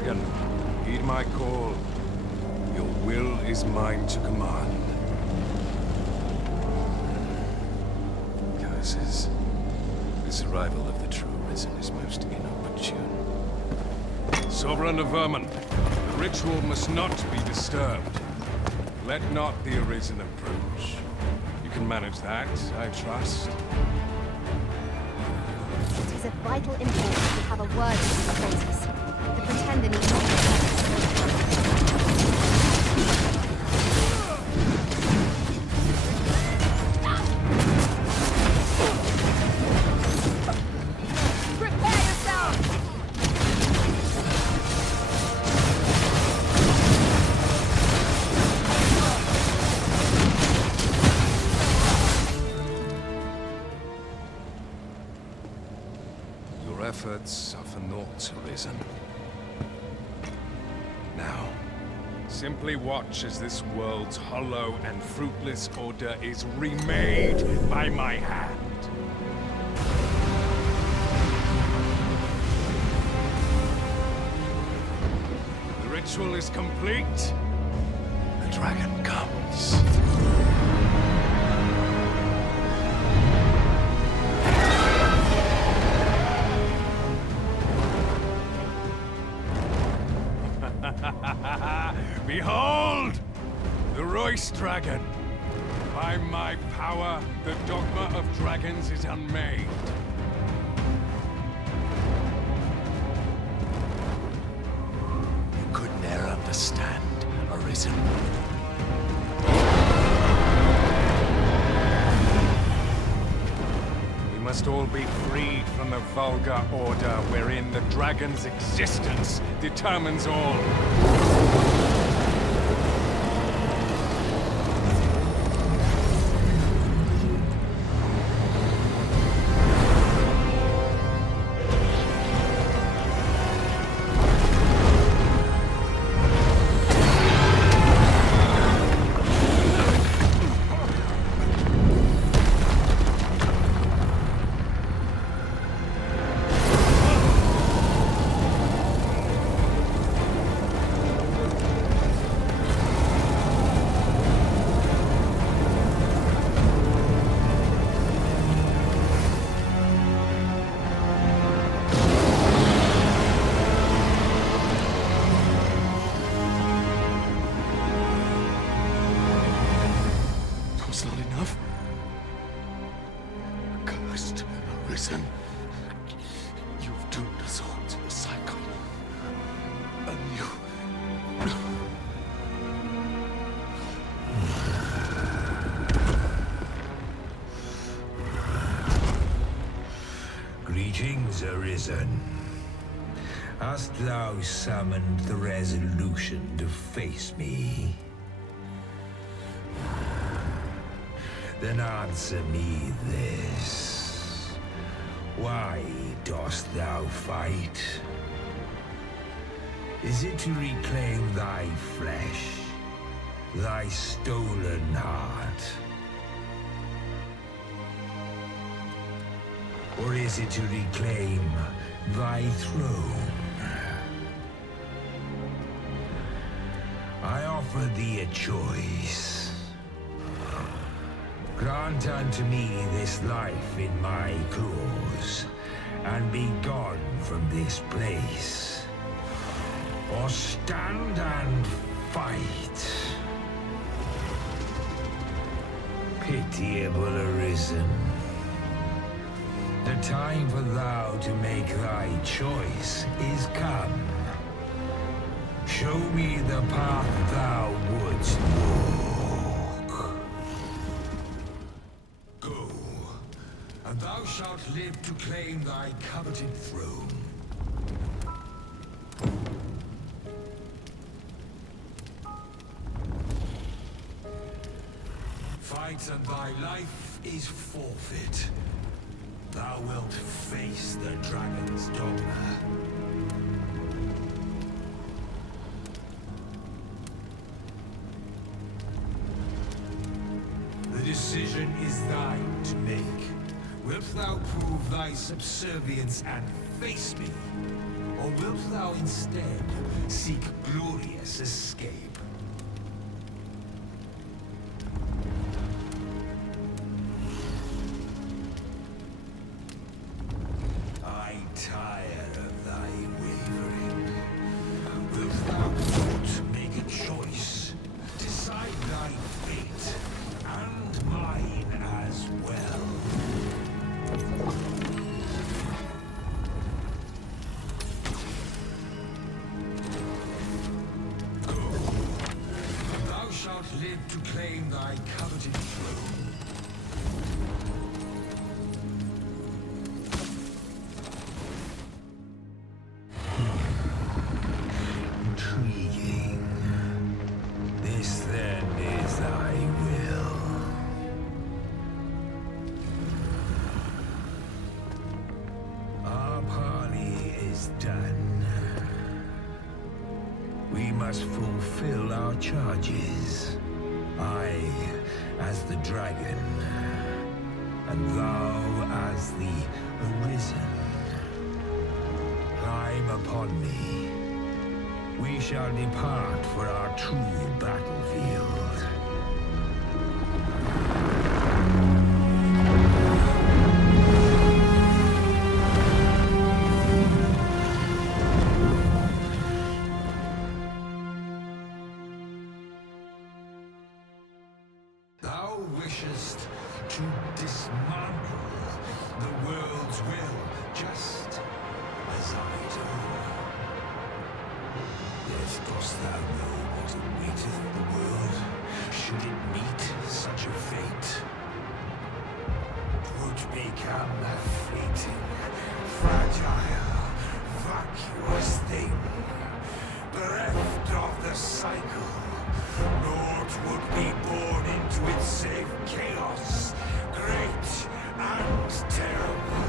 dragon. Heed my call. Your will is mine to command. Curses. This arrival of the true Arisen is most inopportune. Sovereign of Vermin, the ritual must not be disturbed. Let not the Arisen approach. You can manage that, I trust. It is of vital importance we have a word with the traitors. The Pretender needs not efforts are for naught, Arisen. Now, simply watch as this world's hollow and fruitless order is remade by my hand. The ritual is complete. The dragon comes. Behold! The Royce Dragon! By my power, the Dogma of Dragons is unmade. You could ne'er understand, Arisen. We must all be freed from the vulgar order wherein the dragon's existence determines all. Arisen, you've doomed us all to a cycle. Greetings, Arisen. Hast thou summoned the resolution to face me? Then answer me this. Why dost thou fight? Is it to reclaim thy flesh, thy stolen heart? Or is it to reclaim thy throne? I offer thee a choice. Grant unto me this life in my claws, and be gone from this place. Or stand and fight. Pitiable Arisen. The time for thou to make thy choice is come. Show me the path thou wouldst walk. Go, and thou shalt live to claim thy coveted throne. Fight and thy life is forfeit. Thou wilt face the dragon's dogma. The decision is thine to make. Wilt thou prove thy subservience and face me? Or wilt thou instead seek glorious escape? I tire of thy wavering. Wilt thou not make a choice? Decide thy fate, and mine as well. Thou shalt live to claim thy coveted throne. Intriguing. This then is thy will. Our parley is done. We must fulfill our charges. I, as the dragon, and thou as the Arisen. Climb upon me. We shall depart for our true battlefield. Thou wishest to dismantle the world's will, just as I do. Yet dost thou know what awaiteth the world, should it meet such a fate? 'Twould become a fleeting, fragile, vacuous thing, bereft of the cycle. Naught would be born into its safe chaos, great and terrible.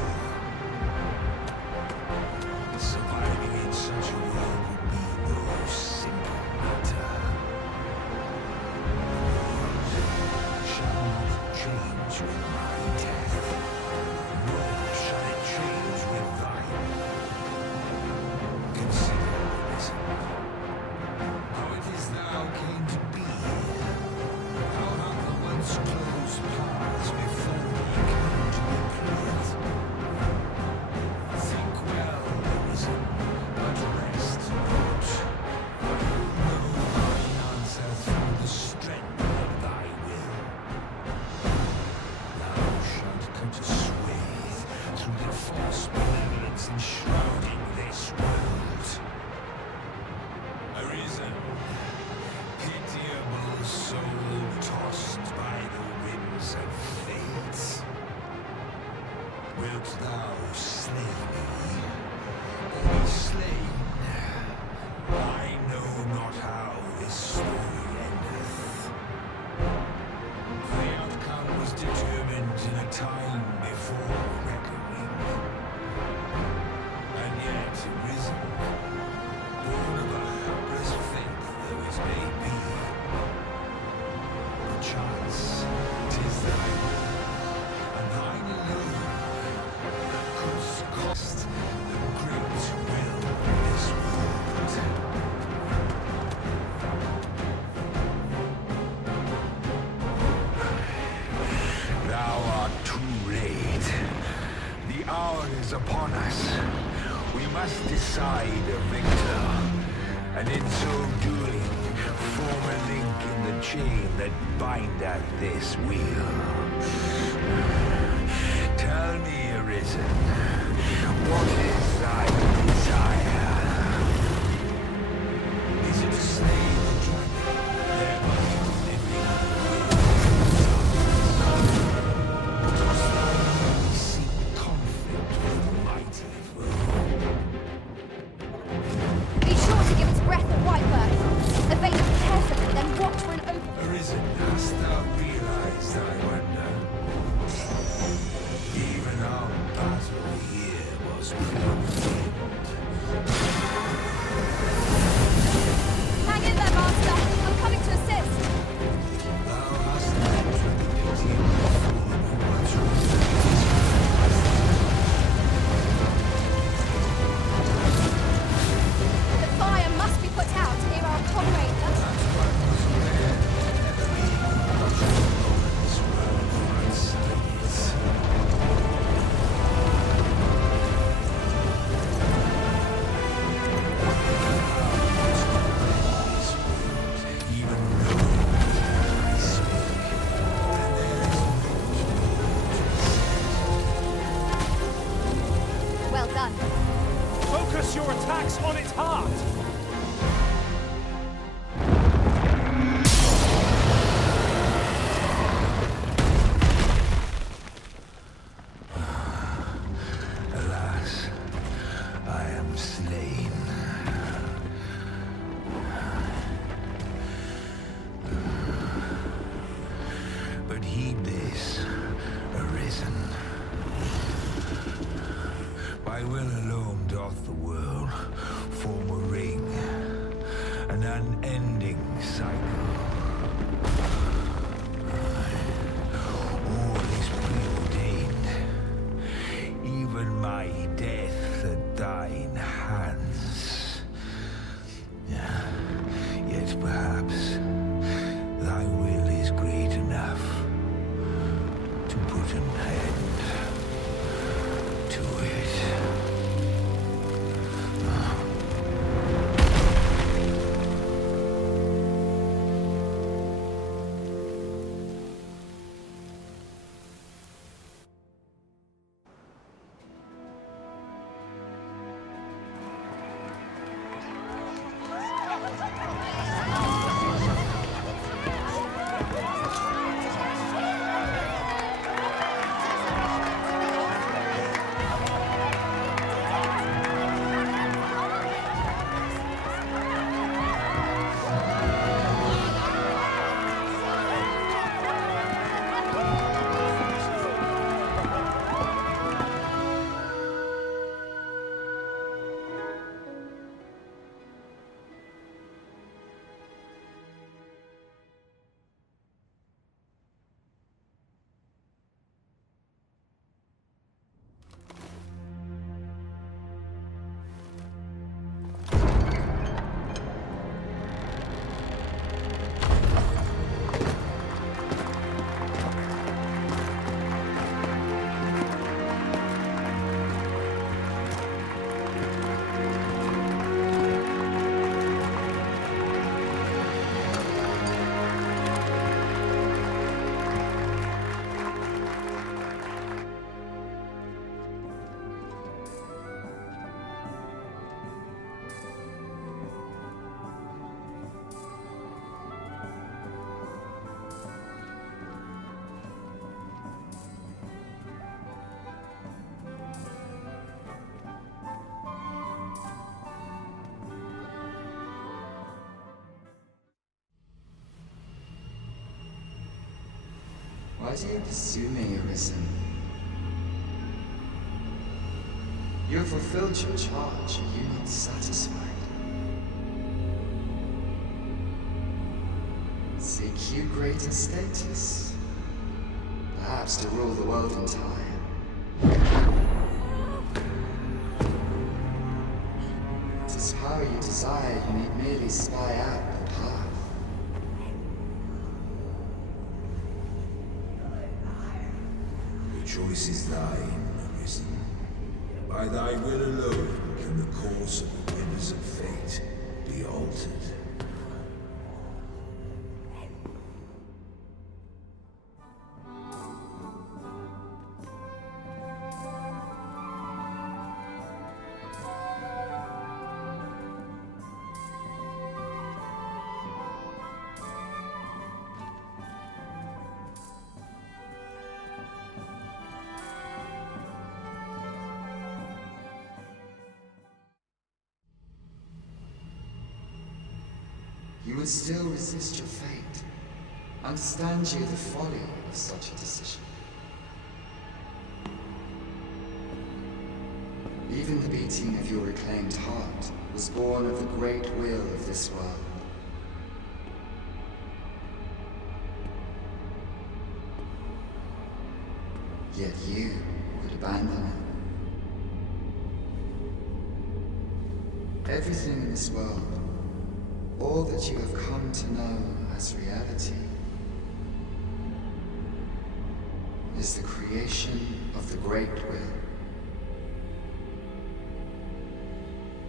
Surviving in such a world would be no simple matter. The world shall not change with my death, nor shall it change with thine. Consider the reason. How it is thou came to be. How have the once closed paths before we come to be closed? Think well, Arisen, but rest not. Know thine answer through the strength of thy will. Thou shalt cut a swathe through the false benevolence enshrouding this world. Arisen, pitiable soul tossed by the winds of fate. Wilt thou slay me, or be slain? I know not how this story endeth. The outcome was determined in a time before reckoning. And yet, Arisen, born of a helpless faith though it may be, perchance 'tis thy will, and thine alone, couldst cost the great will of this world. Thou art too late. The hour is upon us. We must decide a victor, and in so doing, form a link in the chain that bindeth this wheel. Tell me, Arisen, what is thy desire? Is it to slay the dragon, thereby living or dost thou seek conflict with the mighty foe? Be sure to give its breath a wide berth. Evade it carefully, then watch for an open... Arisen, hast thou realized thy wonder? Even our battle here was proved. But heed this, Arisen. By will alone doth the world form a ring, an unending cycle. All is preordained, even my death at thine hands. Yet perhaps thy will is great enough to put an end to it. Why do you pursue me, Arisen? You have fulfilled your charge, are you not satisfied? Seek you greater status? Perhaps to rule the world entire? Tis power you desire, you need merely spy out the path. The choice is thine, Arisen. By thy will alone can the course of the winds of fate be altered. You would still resist your fate. Understand you the folly of such a decision. Even the beating of your reclaimed heart was born of the great will of this world. Yet you would abandon it. Everything in this world, all that you have come to know as reality, is the creation of the great will.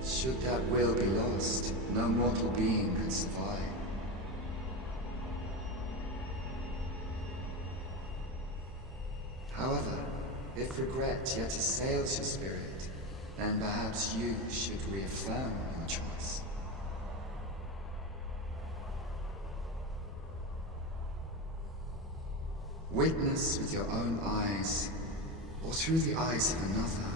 Should that will be lost, no mortal being could survive. However, if regret yet assails your spirit, then perhaps you should reaffirm your choice. Witness with your own eyes, or through the eyes of another,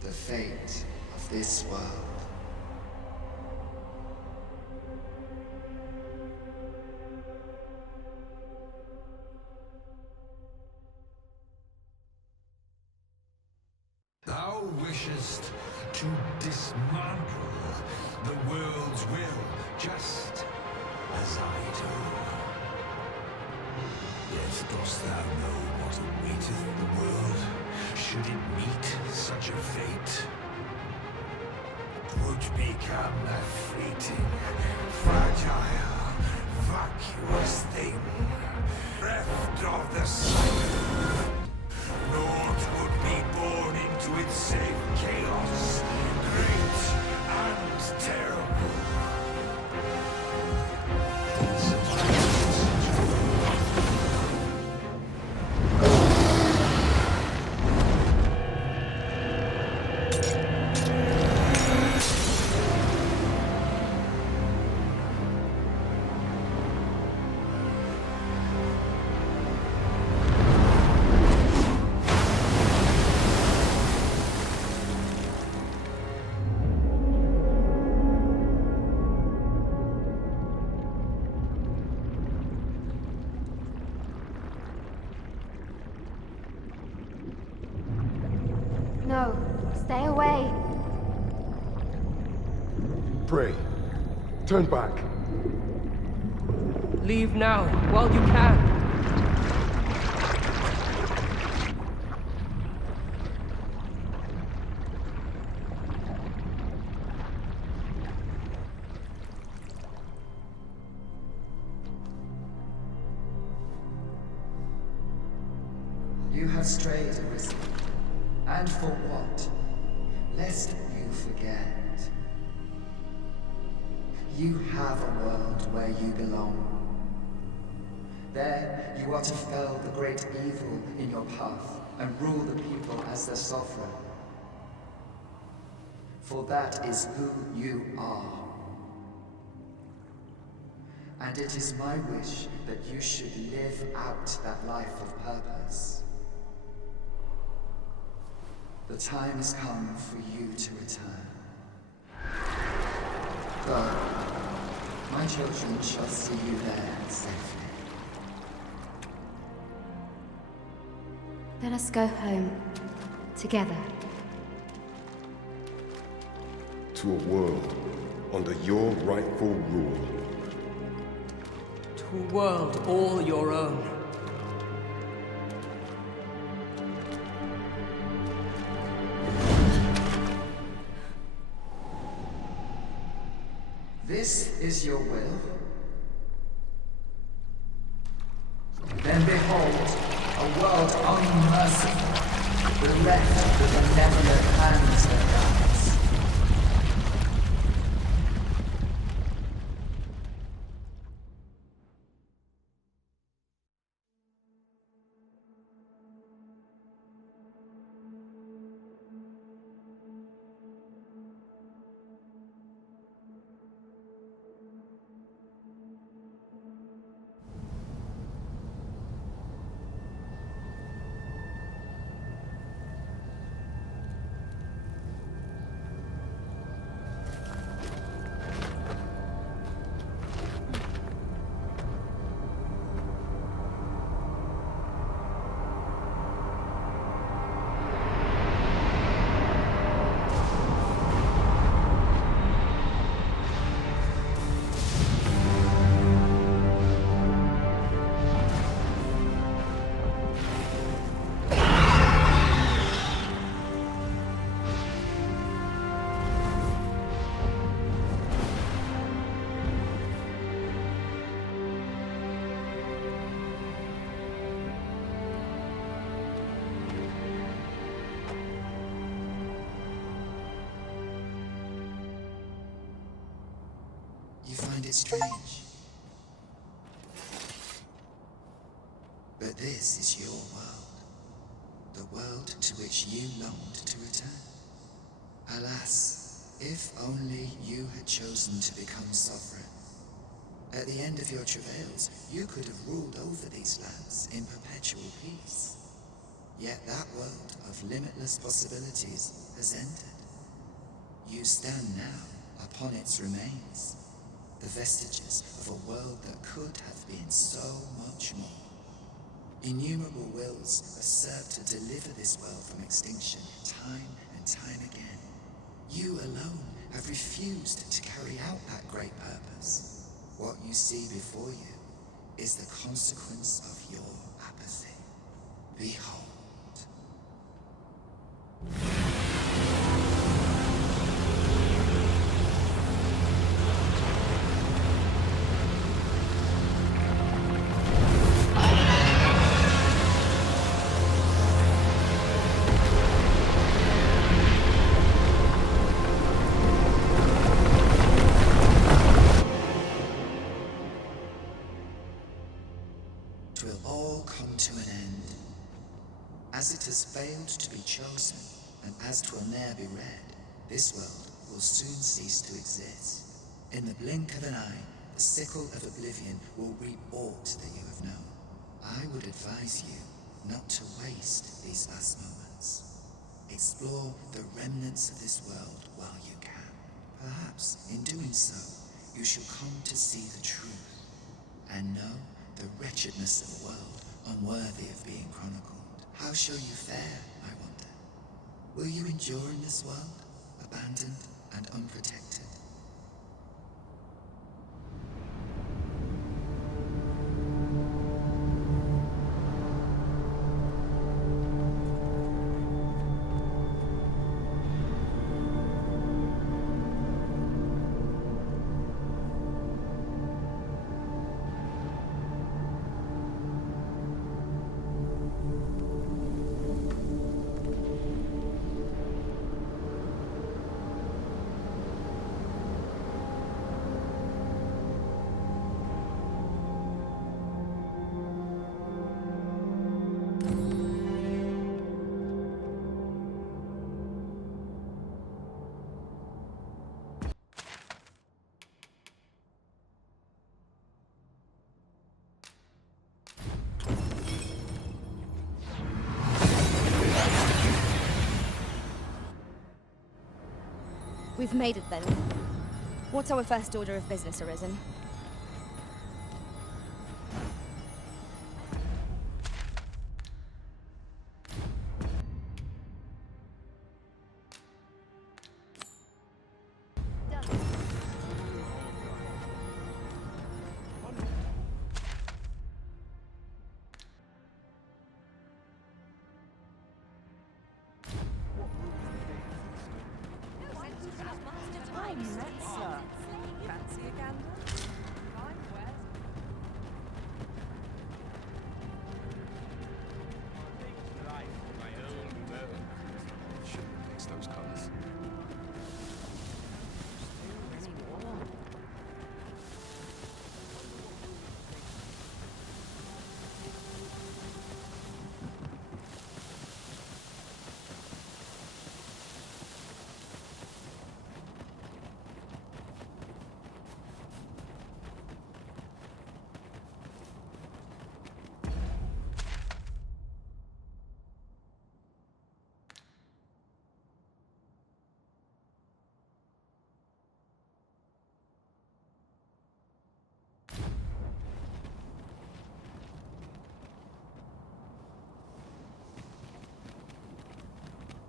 the fate of this world. to dismantle the world's will, just as I do. Yet dost thou know what awaiteth the world, should it meet such a fate? 'Twould become a fleeting, fragile, vacuous thing, bereft of the cycle. Naught would be born into its safe chaos, great and terrible. No, stay away. Pray. Turn back. Leave now, while you can. You have strayed, Arisen. And for what? Lest you forget. You have a world where you belong. There, you are to fell the great evil in your path and rule the people as their sovereign. For that is who you are. And it is my wish that you should live out that life of purpose. The time has come for you to return. Go. My children shall see you there safely. Let us go home. Together. To a world under your rightful rule. To a world all your own. This is your will? Then behold, a world unmerciful, bereft of the benevolent hands that guides. You find it strange. But this is your world. The world to which you longed to return. Alas, if only you had chosen to become sovereign. At the end of your travails, you could have ruled over these lands in perpetual peace. Yet that world of limitless possibilities has ended. You stand now upon its remains, the vestiges of a world that could have been so much more. Innumerable wills have served to deliver this world from extinction time and time again. You alone have refused to carry out that great purpose. What you see before you is the consequence of your apathy. Behold. Twill all come to an end. As it has failed to be chosen, and as 'twill ne'er be read, this world will soon cease to exist. In the blink of an eye, the sickle of oblivion will reap aught that you have known. I would advise you not to waste these last moments. Explore the remnants of this world while you can. Perhaps, in doing so, you shall come to see the truth, and know the wretchedness of a world unworthy of being chronicled. How shall you fare, I wonder? Will you endure in this world, abandoned and unprotected? We've made it then. What's our first order of business, Arisen? Fancy a gander? Shouldn't mix those colors.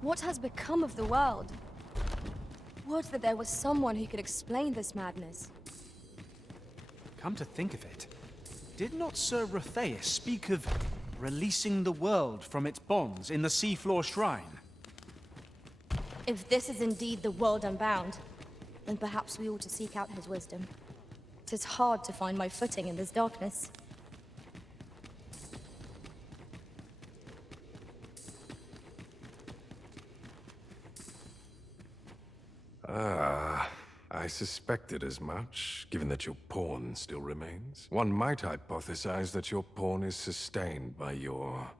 What has become of the world? Would that there was someone who could explain this madness. Come to think of it, did not Sir Rotheus speak of releasing the world from its bonds in the seafloor shrine? If this is indeed the world unbound, then perhaps we ought to seek out his wisdom. 'Tis hard to find my footing in this darkness. I suspected as much, given that your pawn still remains. One might hypothesize that your pawn is sustained by your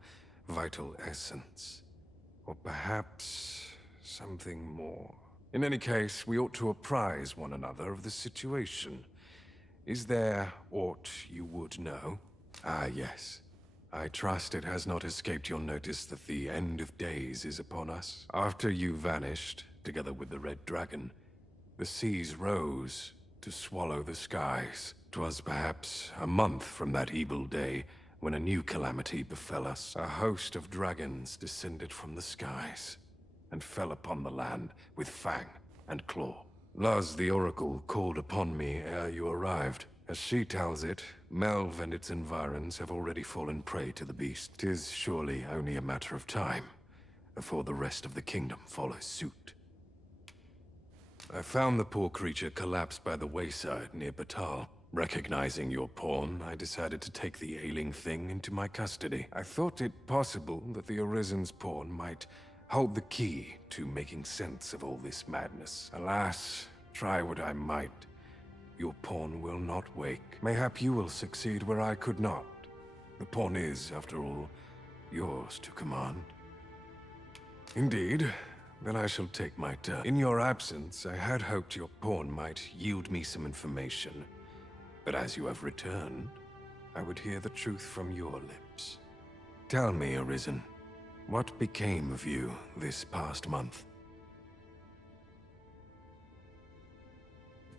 vital essence. Or perhaps something more. In any case, we ought to apprise one another of the situation. Is there aught you would know? Ah, yes. I trust it has not escaped your notice that the end of days is upon us. After you vanished, together with the Red Dragon, the seas rose to swallow the skies. 'Twas perhaps a month from that evil day when a new calamity befell us. A host of dragons descended from the skies and fell upon the land with fang and claw. Laz the Oracle called upon me ere you arrived. As she tells it, Melve and its environs have already fallen prey to the beast. 'Tis surely only a matter of time before the rest of the kingdom follows suit. I found the poor creature collapsed by the wayside near Batal. Recognizing your pawn, I decided to take the ailing thing into my custody. I thought it possible that the Arisen's pawn might hold the key to making sense of all this madness. Alas, try what I might, your pawn will not wake. Mayhap you will succeed where I could not. The pawn is, after all, yours to command. Indeed. Then I shall take my turn. In your absence, I had hoped your pawn might yield me some information. But as you have returned, I would hear the truth from your lips. Tell me, Arisen, what became of you this past month?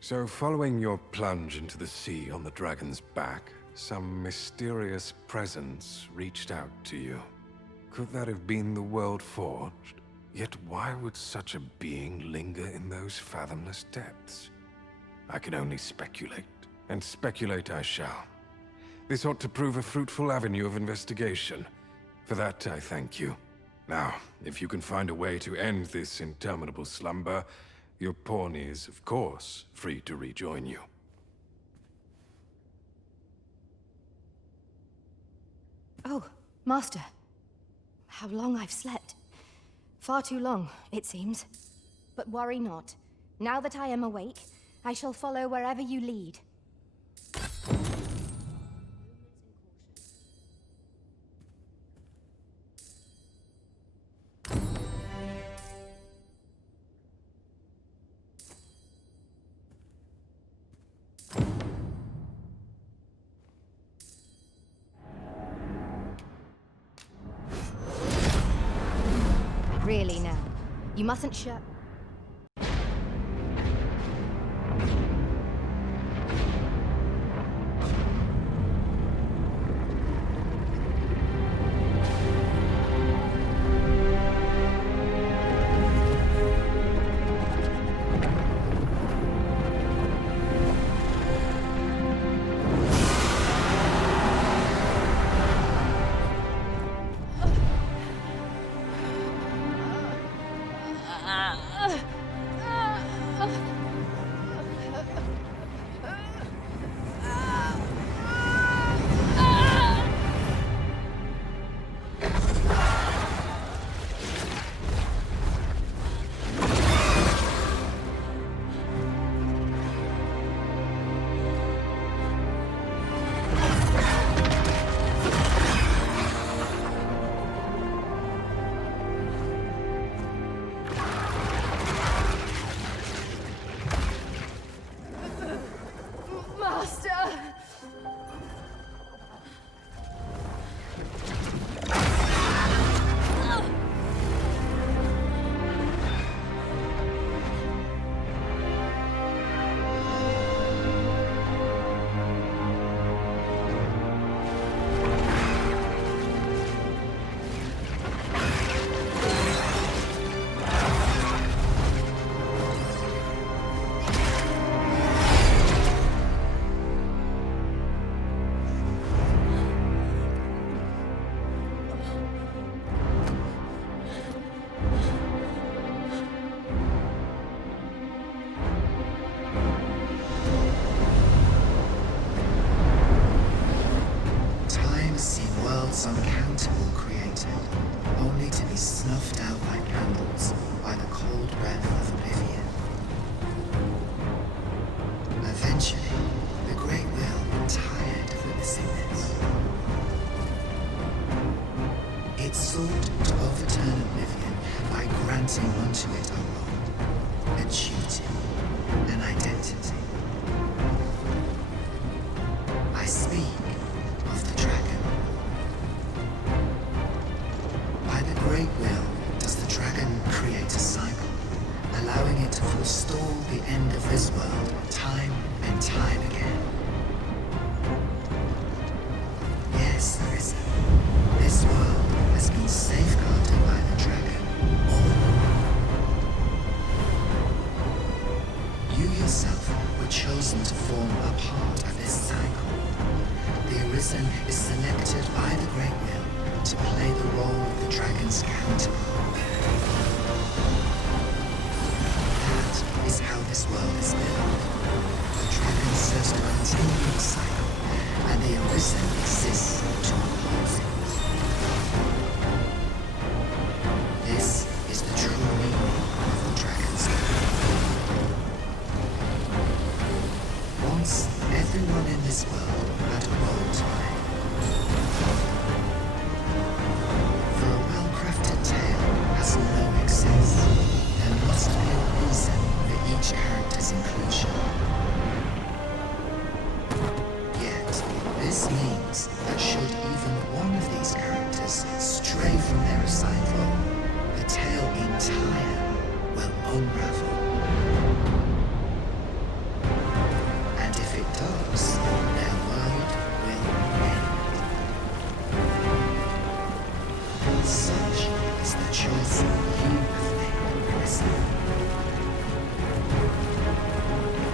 So, following your plunge into the sea on the dragon's back, some mysterious presence reached out to you. Could that have been the World Forged? Yet why would such a being linger in those fathomless depths? I can only speculate, and speculate I shall. This ought to prove a fruitful avenue of investigation. For that, I thank you. Now, if you can find a way to end this interminable slumber, your pawn is, of course, free to rejoin you. Oh, Master. How long I've slept. Far too long, it seems. But worry not. Now that I am awake, I shall follow wherever you lead. Really now. You mustn't shut. uncountable created, only to be snuffed out like candles by the cold breath of oblivion. Eventually, the Great Will tired of witnessing this. It sought to overturn oblivion by granting unto it a role, a duty, an identity. I speak of the dragon. By the Great Will does the dragon create a cycle, allowing it to forestall the end of this world time and time again. Yes, Arisen. This world has been safeguarded by the dragon all along. Arisen is selected by the Great Will to play the role of the dragon's counterpart. That is how this world is built. The dragon serves to continue the cycle, and the Arisen exists to oppose it. This is the true meaning of the dragon's will. Once, everyone in this world had a role to play. For a well-crafted tale has no excess. There must be a reason for each character's inclusion. Yet, this means that should even one of these characters stray from their assigned role, the tale entire will unravel. And if it does, their world will end. Such is the choice you have made, Arisen.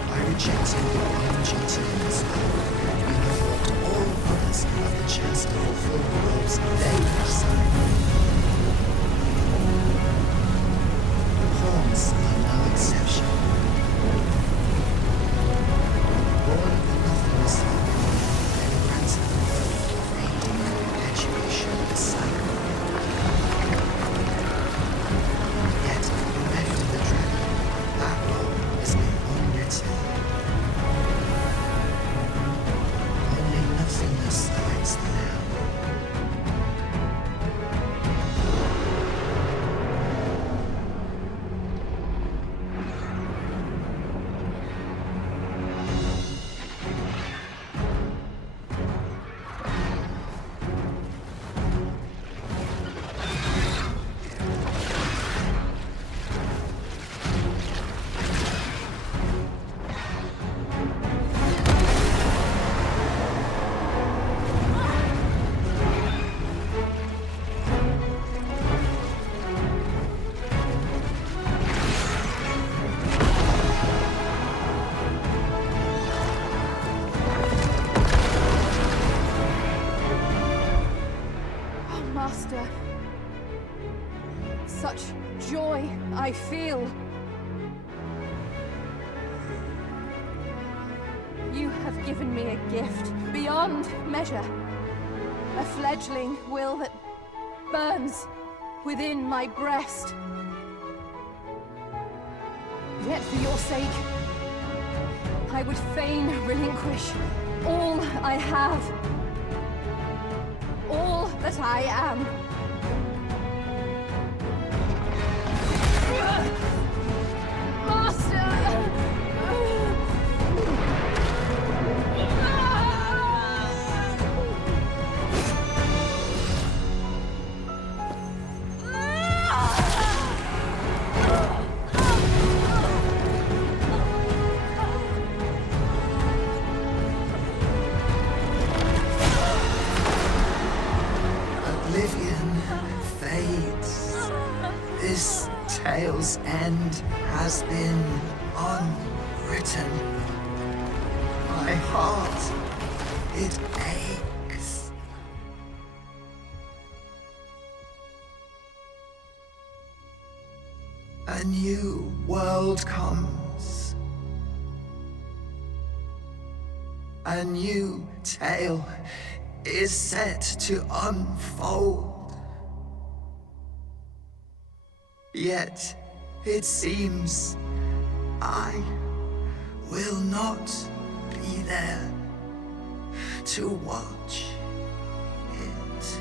By rejecting your own duty in this world, you have robbed all others of the chance to fulfill the roles they have assigned. The pawns are no exception. Born of the nothingness of the world, they were granted the world for aiding in the perpetuation of the cycle. Yet, bereft of the dragon, that role has been unwritten. Only nothingness awaits the now. Master, such joy I feel. You have given me a gift beyond measure. A fledgling will that burns within my breast. Yet for your sake, I would fain relinquish all I have. All that I am. Master! Oblivion fades. This tale's end has been unwritten. My heart, it aches. A new world comes. A new tale is set to unfold. Yet, it seems I will not be there to watch it.